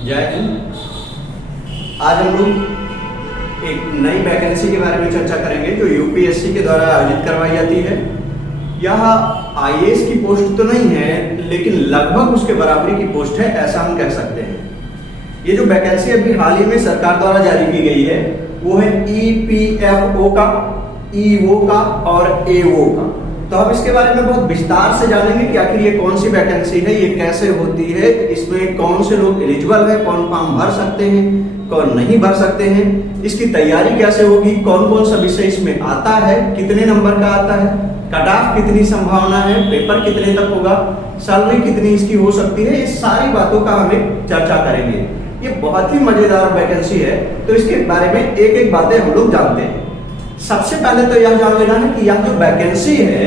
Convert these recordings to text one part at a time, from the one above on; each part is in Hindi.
जय हिंद। आज हम लोग एक नई वैकेंसी के बारे में चर्चा करेंगे जो यूपीएससी के द्वारा आयोजित करवाई जाती है। यह आईएएस की पोस्ट तो नहीं है, लेकिन लगभग उसके बराबरी की पोस्ट है, ऐसा हम कह सकते हैं। ये जो वैकेंसी अभी हाल ही में सरकार द्वारा जारी की गई है वो है ईपीएफओ का, ईओ का और एओ का। तो हम इसके बारे में बहुत विस्तार से जानेंगे कि आखिर ये कौन सी वैकेंसी है, ये कैसे होती है, इसमें कौन से लोग एलिजिबल है, कौन फॉर्म भर सकते हैं, कौन नहीं भर सकते हैं, इसकी तैयारी कैसे होगी, कौन कौन सा विषय इसमें आता है, कितने नंबर का आता है, कट ऑफ कितनी संभावना है, पेपर कितने तक होगा, सैलरी कितनी इसकी हो सकती है, इस सारी बातों का हमें चर्चा करेंगे। ये बहुत ही मजेदार वैकेंसी है, तो इसके बारे में एक एक बातें हम लोग जानते हैं। सबसे पहले तो यह जान लेना है कि यह जो वैकेंसी है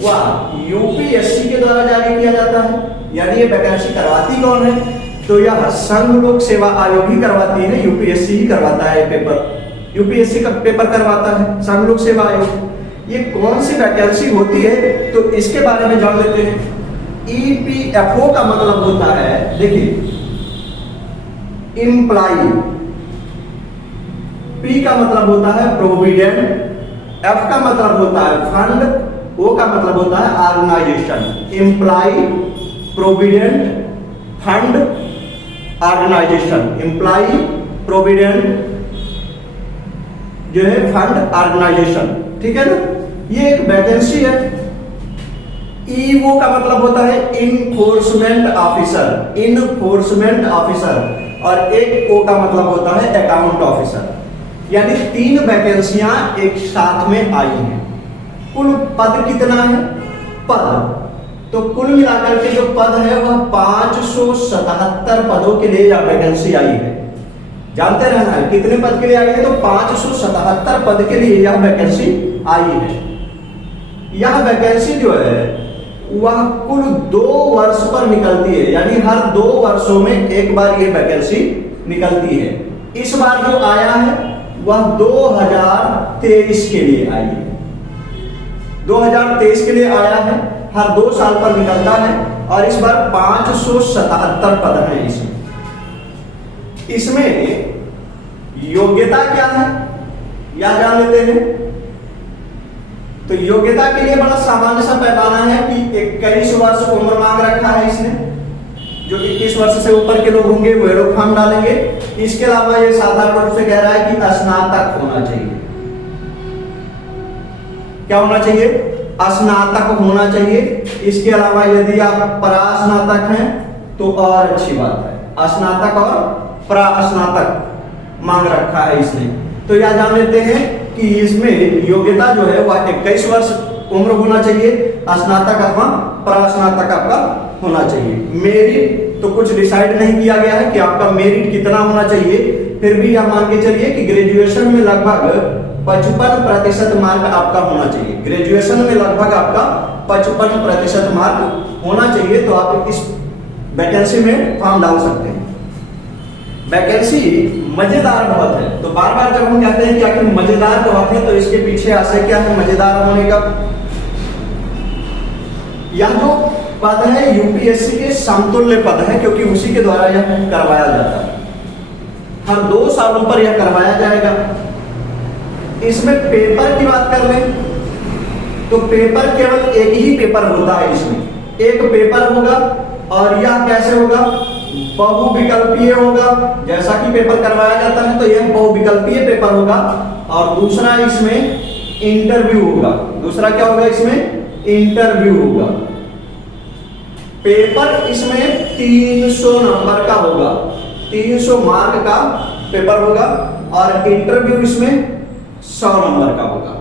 वह यूपीएससी के द्वारा जारी किया जाता है। यानी ये वैकेंसी करवाती कौन है? तो यह संघ लोक सेवा आयोग ही करवाती है, यूपीएससी ही करवाता है पेपर। यूपीएससी का पेपर करवाता है संघ लोक सेवा आयोग। ये कौन सी वैकेंसी होती है तो इसके बारे में जान लेते हैं। ईपीएफओ का मतलब होता है, देखिए, इम्प्लाई। पी का मतलब होता है प्रोविडेंट, एफ का मतलब होता है फंड, ओ का मतलब होता है organisation. Employ, provident, fund, organisation. Employ, provident जो है, फंड, ऑर्गेनाइजेशन। ठीक है ना? ये एक वैकेंसी है। ईओ का मतलब होता है इनफोर्समेंट ऑफिसर, इनफोर्समेंट ऑफिसर। और एक ओ का मतलब होता है अकाउंट ऑफिसर। यानी 3 वैकेंसियां एक साथ में आई हैं। कुल पद कितना है? पद तो कुल मिलाकर के जो पद है वह 577 पदों के लिए यह वैकेंसी आई है। जानते रहना है कितने पद के लिए आई है, तो 577 पद के लिए यह वैकेंसी आई है। यह वैकेंसी जो है वह कुल 2 वर्ष पर निकलती है, यानी हर 2 वर्षों में एक बार यह वैकेंसी निकलती है। इस बार जो आया है वह 2023 के लिए आई है। 2023 के लिए आया है, हर 2 साल पर निकलता है और इस बार 577 पद हैं इसमें। इसमें योग्यता क्या है यह जान लेते हैं। तो योग्यता के लिए बड़ा सामान्य सा पैमाना है कि 21 वर्ष उम्र मांग रखा है इसने। जो 21 वर्ष से ऊपर के लोग होंगे वो लोग फॉर्म डालेंगे। इसके अलावा ये साधारण रूप से कह रहा है कि स्नातक होना चाहिए। क्या होना चाहिए? स्नातक होना चाहिए। इसके अलावा यदि आप परास्नातक हैं तो और अच्छी बात है। स्नातक और परास्नातक मांग रखा है इसने। तो यह जान लेते हैं कि इसमें योग्यता जो है वह 21 वर्ष उम्र होना चाहिए, स्नातक अथवा परास्नातक आपका होना चाहिए। मेरिट तो कुछ डिसाइड नहीं किया गया है कि आपका मेरिट कितना होना चाहिए, फिर भी यह मान के चलिए कि ग्रेजुएशन में लगभग 55% मार्क आपका होना चाहिए। ग्रेजुएशन में लगभग आपका 55% मार्क होना चाहिए, तो आप इस वैकेंसी में फॉर्म डाल सकते हैं। वैकेंसी मजेदार बहुत है, तो बार बार जब हम कहते हैं कि आखिर मजेदार बहुत है तो इसके पीछे आशय क्या है मजेदार होने का। यह जो पद है यूपीएससी के समतुल्य पद है, क्योंकि उसी के द्वारा यह करवाया जाता है। हर 2 सालों पर यह करवाया जाएगा। इसमें पेपर की बात कर लें तो पेपर केवल एक ही पेपर होता है। इसमें एक पेपर होगा और यह कैसे होगा? बहुविकल्पीय होगा। जैसा कि पेपर करवाया जाता है तो यह बहुविकल्पीय पेपर होगा। और दूसरा इसमें इंटरव्यू होगा। दूसरा क्या होगा? इसमें इंटरव्यू होगा। पेपर इसमें 300 नंबर का होगा, 300 मार्क का पेपर होगा। और इंटरव्यू इसमें 100 नंबर का होगा।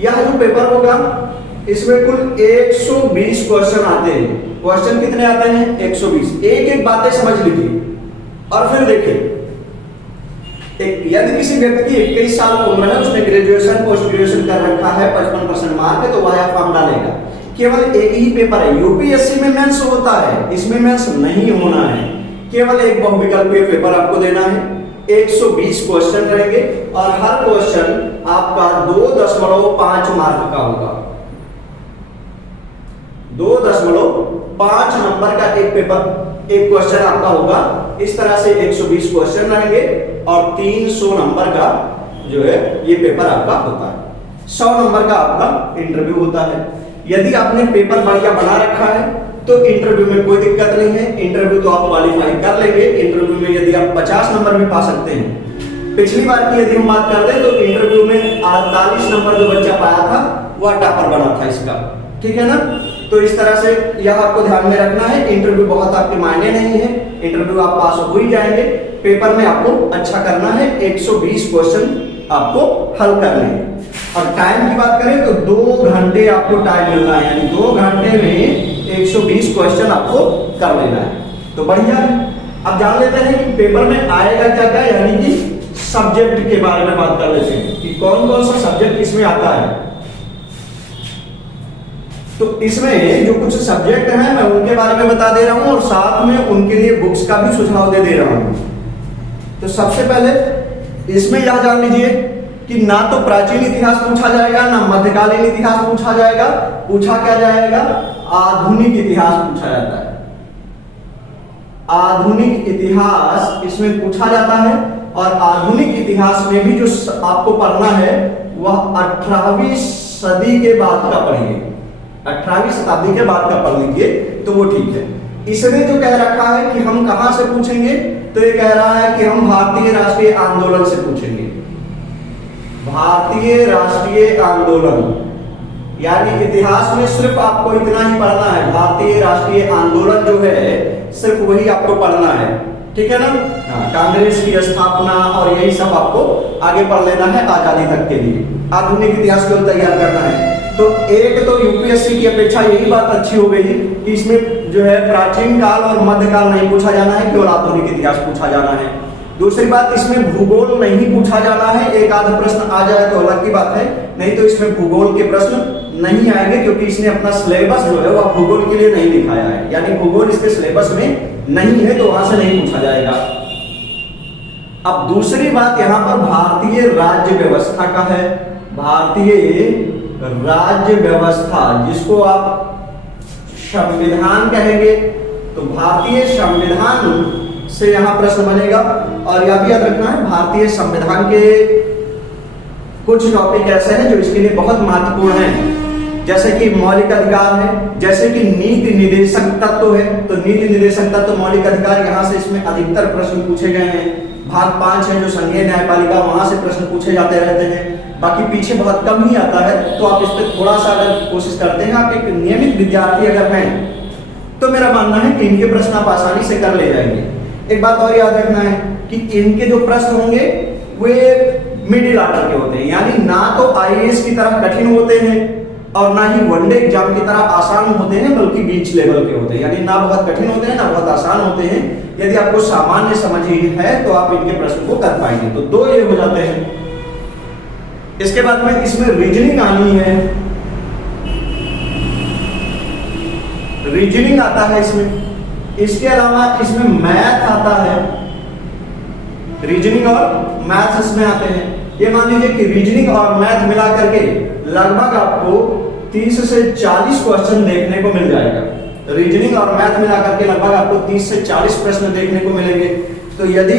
यह जो पेपर होगा इसमें कुल 120 क्वेश्चन आते हैं। क्वेश्चन कितने आते हैं? 120। एक एक बातें समझ लीजिए और फिर देखिए। यदि किसी व्यक्ति की 21 साल उम्र है, उसने ग्रेजुएशन पोस्ट ग्रेजुएशन कर रखा है, 55% मार्क है, तो वह फॉर्म डालेगा। केवल एक ही पेपर है। यूपीएससी में मेंस होता है, इसमें मेंस नहीं होना है। केवल एक बहुविकल्पीय पेपर आपको देना है। 120 क्वेश्चन रहेंगे और हर क्वेश्चन आपका 2.5 मार्क का होगा। 2.5 नंबर का एक पेपर, एक क्वेश्चन आपका होगा इस तरह से 120 क्वेश्चन रहेंगे और 300 नंबर का जो है ये पेपर आपका होता है। 100 नंबर का आपका इंटरव्यू होता है। यदि आपने पेपर बढ़िया बना रखा है तो इंटरव्यू में कोई दिक्कत नहीं है, इंटरव्यू तो आप क्वालिफाई कर लेंगे। इंटरव्यू में यदि आप 50 नंबर भी पा सकते हैं। पिछली बार की यदि हम बात करते हैं तो इंटरव्यू में 48 नंबर जो बच्चा पाया था वह टॉपर बना था इसका, ठीक है ना। तो इस तरह से यह आपको ध्यान में रखना है। इंटरव्यू बहुत आपके मायने नहीं है, इंटरव्यू आप पास हो ही जाएंगे। पेपर में आपको अच्छा करना है, 120 क्वेश्चन आपको हल करने हैं। और टाइम की बात करें तो 2 घंटे आपको टाइम मिलना है, यानी 2 घंटे में 120 क्वेश्चन आपको कर लेना है। तो बढ़िया है। अब जान लेते हैं कि पेपर में आएगा क्या क्या, यानी कि सब्जेक्ट के बारे में बात कर लेते हैं कि कौन कौन सा सब्जेक्ट इसमें आता है। तो इसमें जो कुछ सब्जेक्ट हैं मैं उनके बारे में बता दे रहा हूं और साथ में उनके लिए बुक्स का भी सुझाव दे रहा हूं। तो सबसे पहले इसमें यह जान लीजिए कि ना तो प्राचीन इतिहास पूछा जाएगा, ना मध्यकालीन इतिहास पूछा जाएगा। पूछा क्या जाएगा? आधुनिक इतिहास पूछा जाता है। आधुनिक इतिहास इसमें पूछा जाता है और आधुनिक इतिहास में भी जो आपको पढ़ना है वह 18वीं सदी के बाद का पढ़िए। 18वीं शताब्दी के बाद का पढ़ लीजिए तो वो ठीक है। इसने जो कह रखा है कि हम कहां से पूछेंगे, तो ये कह रहा है कि हम भारतीय राष्ट्रीय आंदोलन से पूछेंगे। भारतीय राष्ट्रीय आंदोलन, यानी इतिहास में सिर्फ आपको इतना ही पढ़ना है, भारतीय राष्ट्रीय आंदोलन जो है सिर्फ वही आपको पढ़ना है, ठीक है ना। कांग्रेस की स्थापना और यही सब आपको आगे पढ़ लेना है आजादी तक के लिए। आधुनिक इतिहास को तैयार करना है। तो एक तो यूपीएससी की अपेक्षा यही बात अच्छी हो गई कि इसमें जो है प्राचीन काल और मध्यकाल नहीं पूछा जाना है, केवल आधुनिक इतिहास पूछा जाना है। दूसरी बात, इसमें भूगोल नहीं पूछा जाना है। एक आध प्रश्न आ जाए तो अलग की बात है, नहीं तो इसमें भूगोल के प्रश्न नहीं आएंगे, क्योंकि इसने अपना सिलेबस जो है वह भूगोल के लिए नहीं दिखाया है, यानी भूगोल इसके सिलेबस में नहीं है, तो वहां से नहीं पूछा जाएगा। अब दूसरी बात यहां पर भारतीय राज्य व्यवस्था का है। भारतीय राज्य व्यवस्था, जिसको आप संविधान कहेंगे, तो भारतीय संविधान से यहां प्रश्न बनेगा। और यह भी याद रखना है, भारतीय संविधान के कुछ टॉपिक ऐसे हैं जो इसके लिए बहुत महत्वपूर्ण हैं, जैसे कि मौलिक अधिकार है, जैसे कि नीति निदेशक तत्व है। तो नीति निदेशक तत्व, मौलिक अधिकार, यहां से इसमें अधिकतर प्रश्न पूछे गए हैं। भाग 5 है जो संघीय न्यायपालिका, वहां से प्रश्न पूछे जाते रहते हैं। बाकी पीछे बहुत कम ही आता है, तो आप इस पर थोड़ा सा अगर कोशिश करते हैं, आप एक नियमित विद्यार्थी अगर हैं, तो मेरा मानना है कि इनके प्रश्न आप आसानी से कर ले जाएंगे। एक बात और याद रखना है कि इनके जो प्रश्न होंगे वे मिडिल ऑर्डर के होते हैं, यानी ना तो आईएएस की तरह कठिन होते हैं और ना ही वनडे एग्जाम की तरह आसान होते हैं, बल्कि बीच लेवल के होते हैं, यानी ना बहुत कठिन होते हैं ना बहुत आसान होते हैं। यदि आपको सामान्य समझ ही है तो आप इनके प्रश्न को कर पाएंगे। तो 2 ये हो जाते हैं। इसके बाद में इसमें रीजनिंग आनी है, रीजनिंग आता है इसमें। इसके अलावा इसमें मैथ आता है, रीजनिंग और मैथ इसमें आते हैं। ये मान लीजिए कि रीजनिंग और मैथ मिला करके लगभग आपको 30 से 40 क्वेश्चन देखने को मिल जाएगा। रीजनिंग और मैथ मिला करके लगभग आपको 30 से 40 प्रश्न देखने को मिलेंगे। तो यदि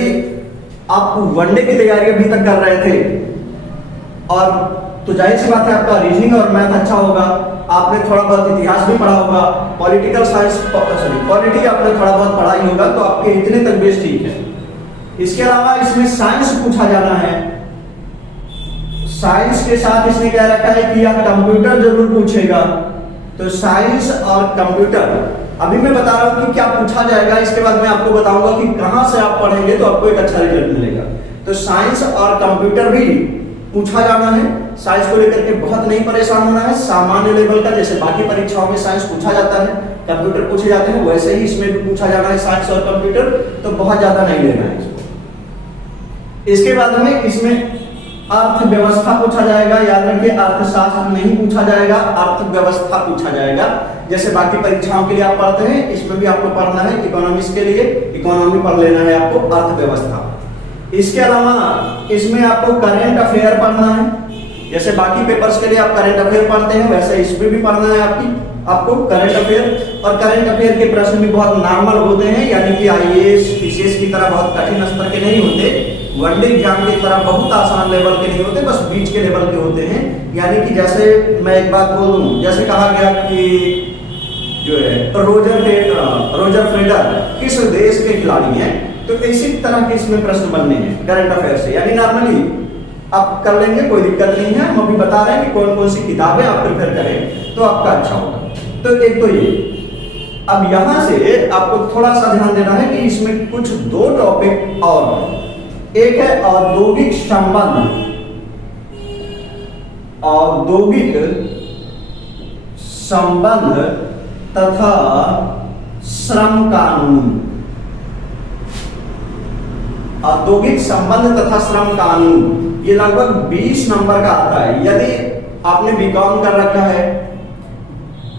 आप वनडे की तैयारी अभी तक कर रहे थे और तो जाहिर सी बात है आपका रीजनिंग और मैथ अच्छा होगा, आपने थोड़ा बहुत इतिहास भी पढ़ा होगा, पॉलिटिकल साइंस पॉलिटी आपने थोड़ा बहुत पढ़ा ही होगा, तो आपके इतने तक बेस ठीक है। इसके अलावा इसमें साइंस पूछा जाना है। साइंस के साथ इसने क्या रखा है कि यह कंप्यूटर जरूर पूछेगा। तो साइंस और कंप्यूटर अभी मैं बता रहा हूं कि क्या पूछा जाएगा, इसके बाद मैं आपको बताऊंगा कि कहां से आप पढ़ेंगे तो आपको एक अच्छा रिजल्ट मिलेगा। तो साइंस और कंप्यूटर भी पूछा जाना है। साइंस को लेकर के बहुत नहीं परेशान होना है, सामान्य लेवल का, जैसे बाकी परीक्षाओं में साइंस पूछा जाता है, कंप्यूटर पूछे जाते हैं, वैसे ही इसमें भी पूछा जाना है साइंस और कंप्यूटर, तो बहुत ज्यादा नहीं लेना है इसको। इसके बाद में इसमें अर्थव्यवस्था पूछा जाएगा। याद रखिए, अर्थशास्त्र नहीं पूछा जाएगा, अर्थव्यवस्था पूछा जाएगा। जैसे बाकी परीक्षाओं के लिए आप पढ़ते हैं, इसमें भी आपको पढ़ना है। इकोनॉमिक्स के लिए इकोनॉमी पढ़ लेना है आपको, अर्थव्यवस्था। इसके अलावा इसमें आपको करंट अफेयर पढ़ना है। जैसे बाकी पेपर्स के लिए आप करंट अफेयर पढ़ते हैं, वैसे इसमें भी पढ़ना है आपको करंट अफेयर। और करंट अफेयर के प्रश्न भी बहुत नॉर्मल होते हैं, यानी कि आईएएस पीसीएस की तरह बहुत कठिन स्तर के नहीं होते, वनडे एग्जाम की तरह बहुत आसान लेवल के नहीं होते, बस बीच के लेवल के होते हैं। यानी कि जैसे मैं एक बात बोल दूं, जैसे कहा गया कि जो है रोजर फेडरर किस देश के खिलाड़ी हैं, तो इसी तरह के इसमें प्रश्न बनने हैं करंट अफेयर से, यानी नॉर्मली आप कर लेंगे, कोई दिक्कत नहीं है। हम अभी बता रहे हैं कि कौन कौन सी किताबें आप प्रेफर करें तो आपका अच्छा होगा। तो एक तो ये, अब यहां से आपको थोड़ा सा ध्यान देना है कि इसमें कुछ दो टॉपिक और, एक है औद्योगिक संबंध, औद्योगिक संबंध तथा श्रम कानून, औद्योगिक संबंध तथा श्रम कानून, ये लगभग 20 नंबर का आता है। यदि आपने बीकॉम कर रखा है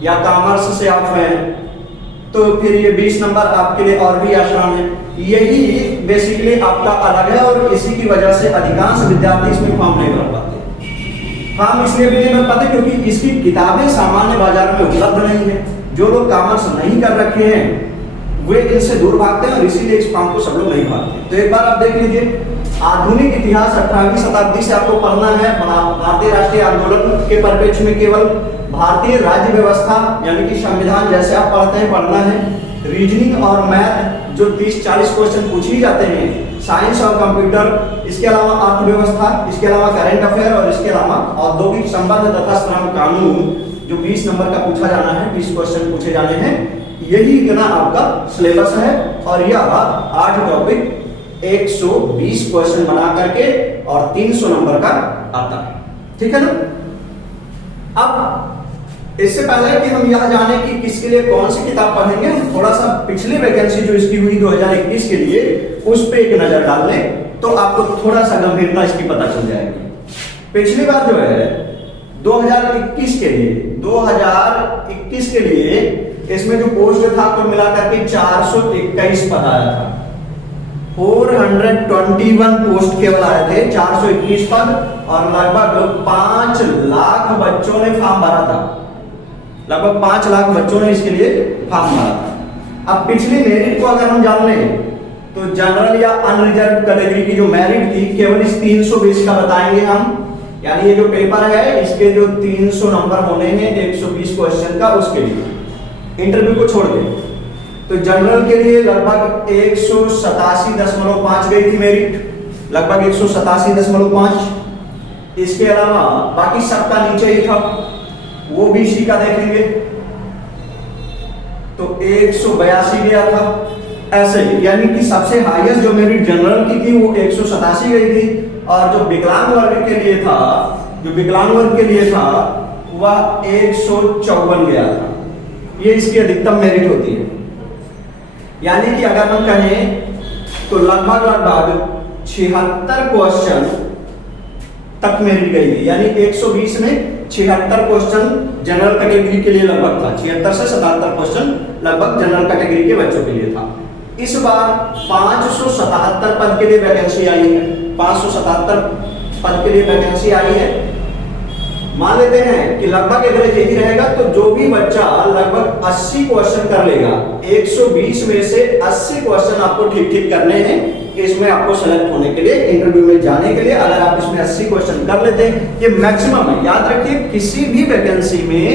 या कॉमर्स से आप हैं तो फिर ये 20 नंबर आपके लिए और भी आसान है। यही बेसिकली आपका अलग है और इसी की वजह से अधिकांश विद्यार्थी इसमें फॉर्म नहीं भर पाते। फॉर्म इसलिए भी नहीं भर पाते क्योंकि इसकी किताबें सामान्य बाजार में उपलब्ध नहीं है। जो लोग कॉमर्स नहीं कर रखे हैं वे इनसे दूर भागते हैं और इसीलिए इस फॉर्म को सब लोग नहीं भरते। तो एक बार आप देख लीजिए, आधुनिक इतिहास 18वीं शताब्दी से आपको पढ़ना है। भारतीय राष्ट्रीय आंदोलन के परिप्रेक्ष्य में केवल भारतीय राज्य व्यवस्था यानी कि संविधान जैसे आप पढ़ते हैं पढ़ना है। रीजनिंग और मैथ जो 30-40 क्वेश्चन पूछ ही जाते हैं, साइंस और कंप्यूटर, इसके अलावा अर्थव्यवस्था, इसके अलावा करंट अफेयर और इसके अलावा औद्योगिक संबंध तथा श्रम कानून जो 20 नंबर का पूछा जाना है, 20 क्वेश्चन पूछे जाने हैं। यही इतना आपका सिलेबस है और यह 8 टॉपिक 120 क्वेश्चन बना करके और 300 नंबर का आता है। ठीक है ना। अब इससे पहले कि हम यह जाने कि किसके लिए कौन सी किताब पढ़ेंगे, हम थोड़ा सा पिछली वैकेंसी जो इसकी हुई 2021 के लिए उस पे एक नजर डाल लें तो आपको थोड़ा सा गंभीरता इसकी पता चल जाएगी। पिछली बार जो है 2021 के लिए इसमें जो पोस्ट था कुल मिलाकर के 421 पद आया था। 421 पोस्ट केवल आए थे, 421 पद, और लगभग 5 लाख बच्चों ने फॉर्म भरा था। लगभग 5 लाख बच्चों ने इसके लिए फॉर्म भरा था। अब पिछली मेरिट को अगर हम जान लें तो जनरल या अनरिजर्व कैटेगरी की जो मेरिट थी केवल इस 320 का बताएंगे हम, यानी ये जो पेपर है इसके जो 300 नंबर होने हैं 120 क्वेश्चन का, उसके लिए इंटरव्यू को छोड़ दें तो जनरल के लिए लगभग 187.5 गई थी मेरिट, लगभग 187.5। इसके अलावा बाकी सबका नीचे ही था, वो भी इसी का देखेंगे तो 182 गया था। ऐसे ही यानी कि सबसे हाईएस्ट जो मेरिट जनरल की थी वो 187 गई थी, और जो विकलांग वर्ग के लिए था वह 154 गया था। ये इसकी अधिकतम मेरिट होती है। यानी कि अगर हम कहें तो लगभग 76 क्वेश्चन तक मेरिट गई थी, यानी 120 में 76 क्वेश्चन जनरल कैटेगरी के लिए लगभग था। 76 से 77 क्वेश्चन लगभग जनरल कैटेगरी के बच्चों के लिए था। इस बार 577 पद के लिए वैकेंसी आई है, 577 पद के लिए वैकेंसी आई है। मान लेते हैं कि लगभग एवरेज यही रहेगा, तो जो भी बच्चा लगभग 80 क्वेश्चन कर लेगा, 120 में से 80 क्वेश्चन आपको ठीक ठीक करने हैं इसमें आपको सेलेक्ट होने के लिए, इंटरव्यू में जाने के लिए। अगर आप इसमें 80 क्वेश्चन कर लेते हैं, ये मैक्सिमम है। याद रखिए किसी भी वैकेंसी में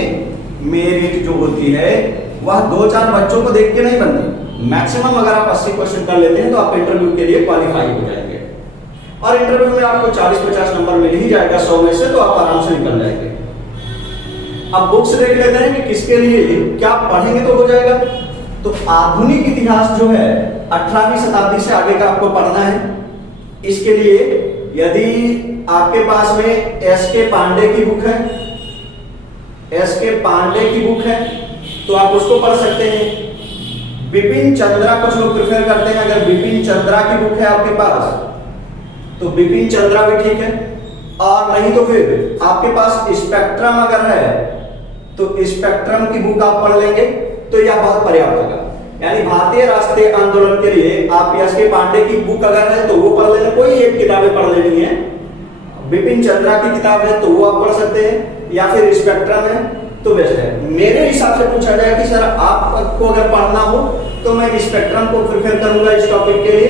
मेरिट जो होती है वह 2-4 बच्चों को देख के नहीं बनती। मैक्सिमम अगर आप 80 क्वेश्चन कर लेते हैं तो आप इंटरव्यू के लिए क्वालिफाई हो जाएंगे, और इंटरव्यू में आपको 40-50 नंबर मिल ही जाएगा 100 में से, तो आप आराम से निकल जाएंगे। अब बुक्स देख लेते हैं कि किसके लिए क्या पढ़ेंगे तो हो जाएगा। तो आधुनिक इतिहास जो है 18वीं शताब्दी से आगे का आपको पढ़ना है। इसके लिए यदि आपके पास में एस.के. पांडे की बुक है, एस.के. पांडे की बुक है तो आप उसको पढ़ सकते हैं। बिपिन चंद्रा कुछ लोग प्रेफर करते हैं, अगर बिपिन चंद्रा की बुक है आपके पास तो बिपिन चंद्रा भी ठीक है, और नहीं तो फिर आपके पास स्पेक्ट्रम अगर है तो स्पेक्ट्रम की बुक आप पढ़ लेंगे तो यह बहुत पर्याप्त होगा। यानी भारतीय राष्ट्रीय आंदोलन के लिए आप एस.के. पांडे की बुक अगर है तो वो पढ़ लेना, कोई एक किताबें पढ़ लेनी है। बिपिन चंद्रा की किताब है तो वो आप पढ़ सकते हैं, या फिर स्पेक्ट्रम है तो बेस्ट है। मेरे हिसाब से पूछा जाए कि सर आपको अगर पढ़ना हो तो मैं स्पेक्ट्रम को प्रेफर करूंगा इस टॉपिक के लिए।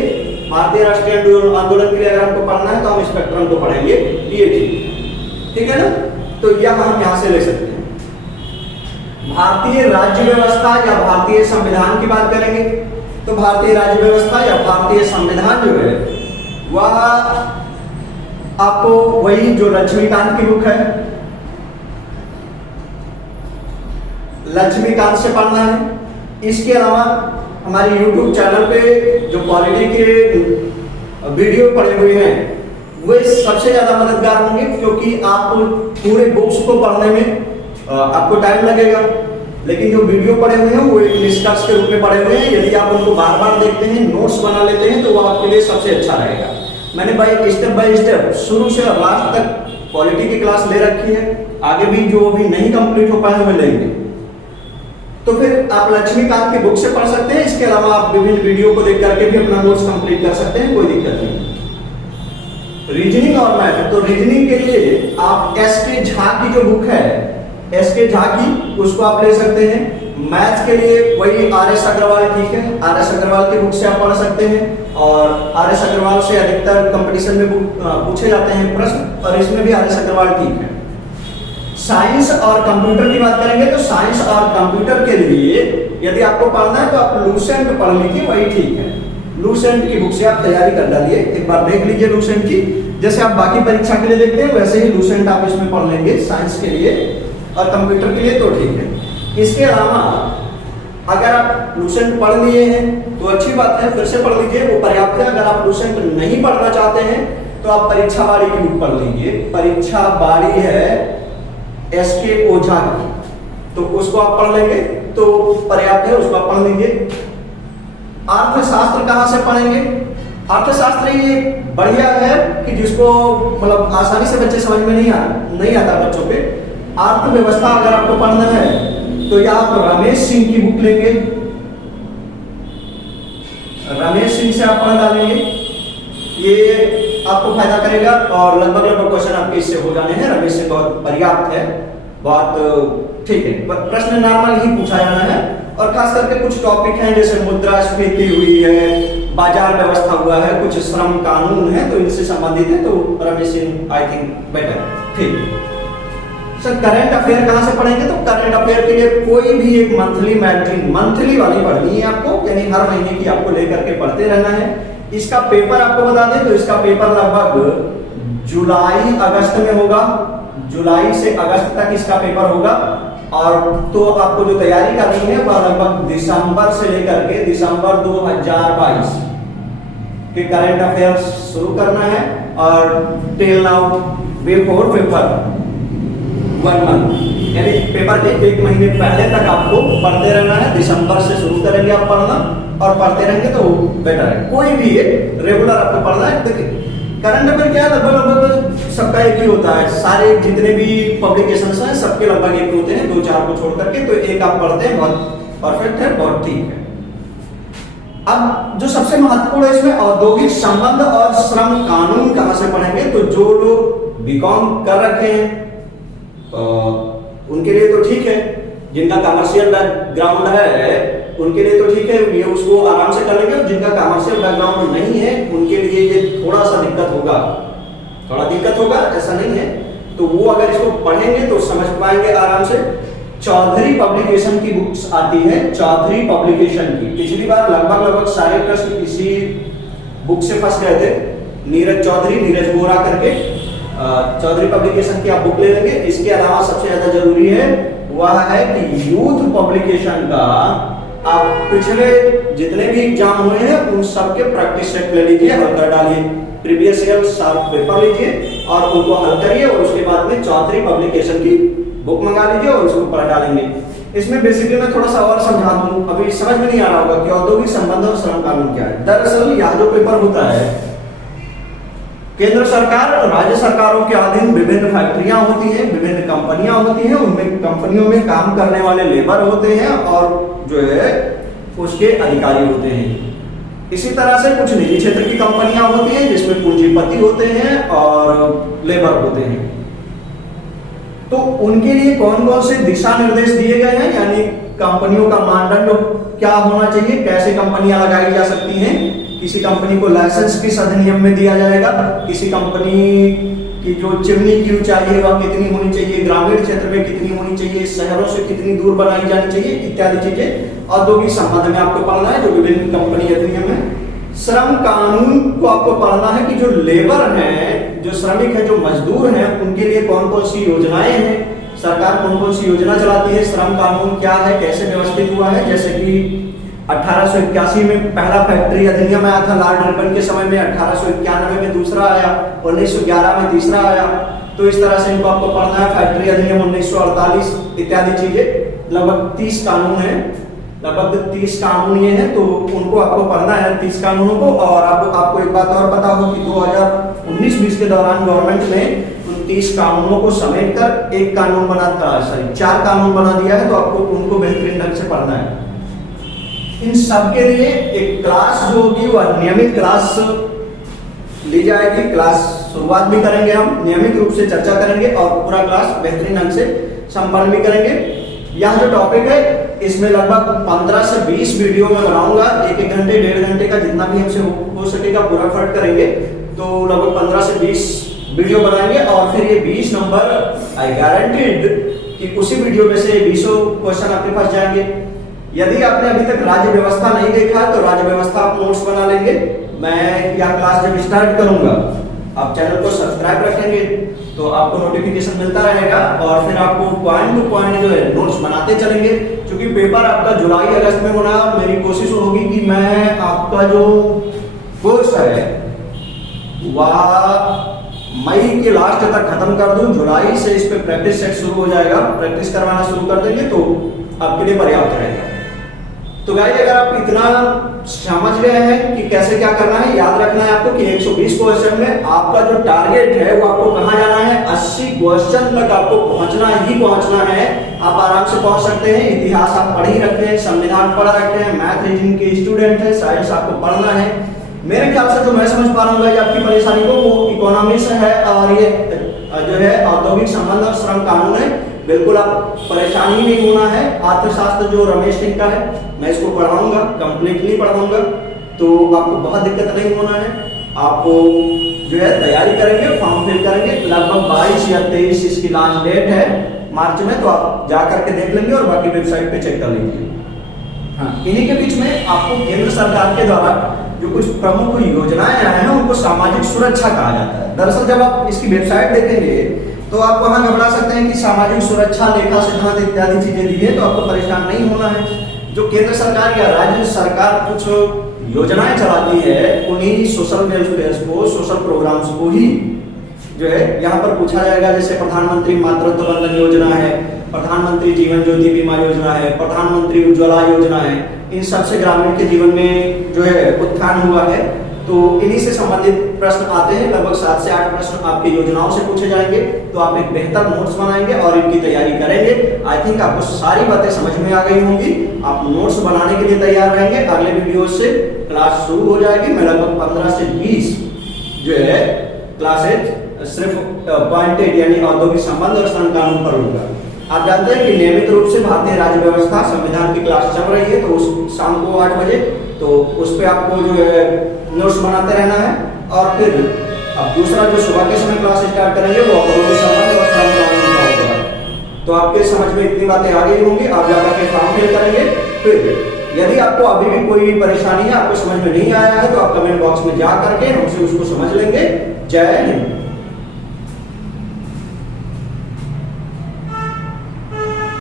भारतीय राष्ट्रीय आंदोलन के लिए अगर हमको पढ़ना है तो हम स्पेक्ट्रम को पढ़ेंगे, ये ठीक है ना। तो यह हम यहां से ले सकते हैं। भारतीय राज्य व्यवस्था या भारतीय संविधान की बात करेंगे तो भारतीय राज्य व्यवस्था या भारतीय संविधान जो है वह आपको वही जो लक्ष्मीकांत की बुक है, लक्ष्मीकांत से पढ़ना है। इसके अलावा हमारे YouTube चैनल पे जो पॉलिटी के वीडियो पड़े हुए हैं वे सबसे ज्यादा मददगार होंगे, क्योंकि आप पूरे बुक्स को पढ़ने में आपको टाइम लगेगा, लेकिन जो वीडियो पड़े हुए हैं वो एक निष्कर्ष के रूप में पड़े हुए हैं। यदि आप उनको बार बार देखते हैं, नोट्स बना लेते हैं तो वो आपके लिए सबसे अच्छा रहेगा। मैंने बाय स्टेप शुरू से लास्ट तक पॉलिटी की क्लास ले रखी है, आगे भी जो अभी नहीं कंप्लीट हो पाए हुए लेंगे। तो फिर आप लक्ष्मीकांत की बुक से पढ़ सकते हैं। इसके अलावा आप विभिन्न वीडियो को देख करके भी अपना नोट्स कंप्लीट कर सकते हैं, कोई दिक्कत नहीं। रीजनिंग और मैथ, तो रीजनिंग के लिए आप एस.के. झा की जो बुक है, एस.के. झा की, उसको आप ले सकते हैं। मैथ्स के लिए वही आर.एस. अग्रवाल ठीक है, आर.एस. अग्रवाल की बुक से आप पढ़ सकते हैं। और आर.एस. अग्रवाल से अधिकतर कंपटीशन में पूछे जाते हैं प्रश्न, और इसमें भी आर.एस. अग्रवाल ठीक है। साइंस और कंप्यूटर की बात करेंगे तो साइंस और कंप्यूटर के लिए यदि आपको पढ़ना है तो आप लूसेंट पढ़ लीजिए, वही ठीक है। लूसेंट की बुक से आप तैयारी कर डालिए, एक बार देख लीजिए लूसेंट की। जैसे आप बाकी परीक्षा के लिए देखते हैं वैसे ही लूसेंट आप इसमें पढ़ लेंगे साइंस के लिए और कंप्यूटर के लिए, तो ठीक है। इसके अलावा अगर आप लूसेंट पढ़ लिए हैं तो अच्छी बात है, फिर से पढ़ लीजिए, वो पर्याप्त है। अगर आप लूसेंट नहीं पढ़ना चाहते हैं तो आप परीक्षा बाड़ी की बुक पढ़ लीजिए। परीक्षा बाड़ी है एस.के. ओझा की, तो उसको आप पढ़ लेंगे तो पर्याप्त है, उसको आप पढ़ लीजिए। अर्थशास्त्र कहां से पढ़ेंगे? अर्थशास्त्र ये बढ़िया है कि जिसको मतलब आसानी से बच्चे समझ में नहीं आता बच्चों पे। अर्थव्यवस्था अगर आपको पढ़ना है तो या आप रमेश सिंह की बुक लेंगे, रमेश सिंह से आप पढ़ डालेंगे, ये आपको फायदा करेगा और लगभग क्वेश्चन आपके इससे हो जाने हैं। रमेश सिंह बहुत पर्याप्त है, बहुत ठीक है, प्रश्न नॉर्मल ही पूछा जाना है। और खास करके कुछ टॉपिक हैं जैसे मुद्रास्फीति हुई है, बाजार व्यवस्था हुआ है, कुछ श्रम कानून है, तो इनसे संबंधित है, तो Ramesh Singh I think better, ठीक। सर करंट अफेयर कहां से पढ़ेंगे? तो करंट अफेयर के लिए कोई भी एक मंथली मैगजीन, मंथली वाली पढ़नी है आपको, यानी हर महीने की आपको लेकर के पढ़ते रहना है। इसका पेपर आपको बता दें तो इसका पेपर लगभग जुलाई अगस्त में होगा, जुलाई से अगस्त तक इसका पेपर होगा। और तो आपको जो तैयारी करनी है वह लगभग दिसंबर से लेकर के दिसंबर 2022 के करंट अफेयर शुरू करना है और till now before paper 1 month, यानी पेपर के 1 महीने पहले तक आपको पढ़ते रहना है। दिसंबर से शुरू करेंगे आप पढ़ना और पढ़ते रहेंगे तो बेटर है। कोई भी एक रेगुलर आपको पढ़ना है। देखिए करंट अफेयर क्या है, लगभग सबका एक ही होता है, सारे जितने भी पब्लिकेशंस हैं सबके लगभग एक होते हैं, 2-4 को छोड़ करके, तो एक आप पढ़ते हैं, बहुत परफेक्ट है, बहुत ठीक है। अब जो सबसे महत्वपूर्ण है इसमें औद्योगिक संबंध और श्रम कानून कहां से पढ़ेंगे? तो जो लोग बीकॉम कर रखे हैं उनके लिए तो ठीक है, जिनका कमर्शियल बैकग्राउंड है उनके लिए तो ठीक है, ये उसको आराम से कर लेंगे। और जिनका कमर्शियल बैकग्राउंड नहीं है उनके लिए ये थोड़ा सा दिक्कत होगा, ऐसा नहीं है। तो वो अगर इसको पढ़ेंगे तो समझ पाएंगे आराम से। चौधरी पब्लिकेशन की बुक्स आती है, चौधरी पब्लिकेशन की। पिछली बार लगभग सारे प्रश्न इसी बुक से फंस गए थे। नीरज चौधरी, नीरज बोरा करके चौधरी पब्लिकेशन की आप बुक ले लेंगे। इसके अलावा सबसे ज्यादा जरूरी है वह है कि यूथ पब्लिकेशन का आप पिछले जितने भी एग्जाम हुए हैं उन सबके प्रैक्टिस सेट ले लीजिए, हल कर डालिए। प्रीवियस ईयर सारे पेपर लीजिए और उनको हल करिए और उसके बाद में चौधरी पब्लिकेशन की बुक मंगा लीजिए और उसको पढ़ डालेंगे। इसमें बेसिकली मैं थोड़ा सा और समझा दूं, अभी समझ में नहीं आ रहा होगा कि औद्योगिक संबंध और श्रम कानून क्या है। दरअसल यह जो पेपर होता है, केंद्र सरकार और राज्य सरकारों के अधीन विभिन्न फैक्ट्रियां होती हैं, विभिन्न कंपनियां होती हैं, उनमें कंपनियों में काम करने वाले लेबर होते हैं और जो है उसके अधिकारी होते हैं। इसी तरह से कुछ निजी क्षेत्र की कंपनियां होती हैं जिसमें पूंजीपति होते हैं और लेबर होते हैं। तो उनके लिए कौन कौन से दिशा निर्देश दिए गए हैं, यानी कंपनियों का मानदंड क्या होना चाहिए, कैसे कंपनियां लगाई जा सकती हैं। किसी कंपनी को लाइसेंस किस अधिनियम में दिया जाएगा, किसी कंपनी की जो चिमनी की ऊंचाई है वह कितनी होनी चाहिए, ग्रामीण क्षेत्र में कितनी होनी चाहिए, शहरों से कितनी दूर बनाई जानी चाहिए, इत्यादि चीजें औद्योगिक संबंध में आपको पढ़ना है, जो विभिन्न कंपनी अधिनियम है। श्रम कानून को आपको पढ़ना है कि जो लेबर हैं, जो श्रमिक है, जो मजदूर हैं, उनके लिए कौन कौन सी योजनाएं हैं, सरकार कौन कौन सी योजना चलाती है, श्रम कानून क्या है, कैसे व्यवस्थित हुआ है। जैसे कि 1881 में पहला फैक्ट्री अधिनियम आया था लॉर्ड रिपन के समय में, 1891 में दूसरा आया, 1911 में तीसरा आया। तो इस तरह से इनको आपको पढ़ना है। फैक्ट्री अधिनियम 1948 इत्यादि चीजें, लगभग 30 कानून है, लगभग 30 कानून ये हैं, तो उनको आपको पढ़ना है 30 कानूनों को। और आपको एक बात और पता हो कि 2019-20 के दौरान गवर्नमेंट ने उन 30 कानूनों को समेट कर एक कानून बना था, 4 कानून बना दिया है, तो आपको उनको बेहतरीन ढंग से पढ़ना है। इन सब के लिए एक क्लास जो होगी वह नियमित क्लास ली जाएगी। क्लास शुरुआत भी करेंगे हम, नियमित रूप से चर्चा करेंगे और पूरा क्लास बेहतरीन ढंग से संपन्न भी करेंगे। यह जो टॉपिक है इसमें लगभग 15 से 20 वीडियो में बनाऊंगा, 1-1 घंटे 1.5 घंटे का जितना भी हमसे हो सकेगा पूरा एफर्ट करेंगे। तो लगभग 15 से 20 वीडियो बनाएंगे और फिर ये 20 नंबर आई गारंटीड कि उसी वीडियो में से 20 क्वेश्चन आपके पास जाएंगे। यदि आपने अभी तक राज्य व्यवस्था नहीं देखा तो राज्य व्यवस्था आप नोट्स बना लेंगे। मैं यह क्लास जब स्टार्ट करूंगा आप चैनल को सब्सक्राइब रखेंगे तो आपको नोटिफिकेशन मिलता रहेगा और फिर आपको पॉइंट टू पॉइंट जो है नोट्स बनाते चलेंगे। क्योंकि पेपर आपका जुलाई अगस्त में होना, मेरी कोशिश होगी कि मैं आपका जो कोर्स है वह मई के लास्ट तक खत्म कर दूं। जुलाई से इस पे प्रैक्टिस सेट शुरू हो जाएगा, प्रैक्टिस करवाना शुरू कर देंगे तो आपके लिए पर्याप्त रहेगा। तो गाइस अगर आप इतना समझ गए हैं कि कैसे क्या करना है, याद रखना है आपको कि 120 क्वेश्चन में आपका जो टारगेट है वो आपको कहां जाना है, 80 क्वेश्चन तक आपको पहुंचना है। आप आराम से पहुंच सकते हैं। इतिहास आप पढ़ ही रखते हैं, संविधान पढ़ रखते हैं, मैथ रीजनिंग के स्टूडेंट है, साइंस आपको पढ़ना है। मेरे ख्याल से जो मैं समझ पा रहा हूँ आपकी परेशानी को वो इकोनॉमिक्स है और ये जो है औद्योगिक संबंध और श्रम कानून है। बिल्कुल आप परेशानी नहीं होना है। अर्थशास्त्र जो रमेश सिंह का है मैं इसको पढ़ाऊंगा, कंप्लीटली पढ़ाऊंगा, तो आपको बहुत दिक्कत नहीं होना है। आपको जो है तैयारी करेंगे, फॉर्म फिल करेंगे, लगभग 22 या 23 इसकी लास्ट डेट है मार्च में, तो आप जा करके देख लेंगे और बाकी वेबसाइट पे चेक कर लीजिए। हाँ, इन्हीं के बीच में आपको केंद्र सरकार के द्वारा जो कुछ प्रमुख योजनाएं आए हैं उनको सामाजिक सुरक्षा कहा जाता है। दरअसल जब आप इसकी वेबसाइट देखेंगे तो आप वहां घबरा सकते हैं कि सामाजिक सुरक्षा, लेखा सिद्धांत इत्यादि चीजें दी है, तो आपको परेशान नहीं होना है। जो केंद्र सरकार या राज्य सरकार कुछ योजनाएं चलाती है उन्हीं सोशल वेलफेयर को, सोशल प्रोग्राम्स को ही जो है यहाँ पर पूछा जाएगा। जैसे प्रधानमंत्री मातृत्व वंदन योजना है, प्रधानमंत्री जीवन ज्योति बीमा योजना है, प्रधानमंत्री उज्ज्वला योजना है। इन सबसे ग्रामीण के जीवन में जो है उत्थान हुआ है, तो इन्हीं से संबंधित प्रश्न आते हैं। लगभग 7 से 8 प्रश्न आपकी योजनाओं से पूछे जाएंगे, तो आप एक बेहतर नोट्स बनाएंगे और इनकी तैयारी करेंगे। आई थिंक आपको सारी बातें समझ में आ गई होंगी। आप नोट्स बनाने के लिए तैयार रहेंगे। अगले वीडियो से क्लास शुरू हो जाएगी। मैं लगभग 15 से 20 जो है क्लासेज सिर्फ पॉइंटेड यानी औद्योगिक संबंध और श्रम कानून पर लूंगा। आप जानते हैं कि नियमित रूप से भारतीय राज्य व्यवस्था संविधान की क्लास चल रही है, तो उस शाम को 8 बजे, तो उस पर आपको जो है नोट्स बनाते रहना है। और फिर अब दूसरा जो सुबह के समय क्लास स्टार्ट करेंगे वो औद्योगिक संबंध और श्रम कानून का होगा। तो आपके समझ में इतनी बातें आ गई होंगी। आप जाकर के फॉर्म फिल करेंगे। फिर यदि आपको अभी भी कोई परेशानी है, आपको समझ में नहीं आया है, तो आप कमेंट बॉक्स में जा करके हमसे उसको समझ लेंगे। जय हिंद।